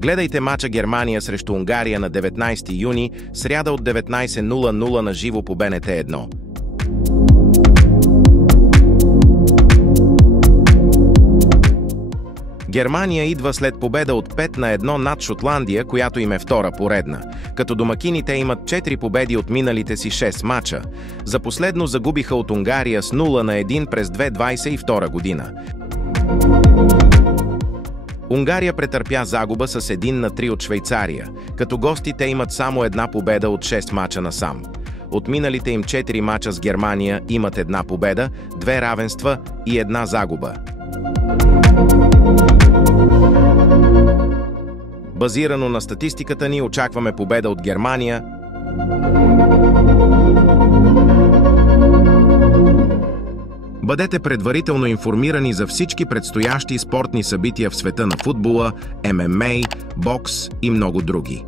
Гледайте мача Германия срещу Унгария на 19 юни, сряда от 19:00 на живо по БНТ 1. Германия идва след победа от 5-1 над Шотландия, която им е втора поредна. Като домакините имат 4 победи от миналите си 6 мача. За последно загубиха от Унгария с 0-1 през 2022 година. Унгария претърпя загуба с 1-3 от Швейцария, като гостите имат само една победа от 6 мача насам. От миналите им 4 мача с Германия имат една победа, 2 равенства и една загуба. Базирано на статистиката ни, очакваме победа от Германия. Бъдете предварително информирани за всички предстоящи спортни събития в света на футбола, ММА, бокс и много други.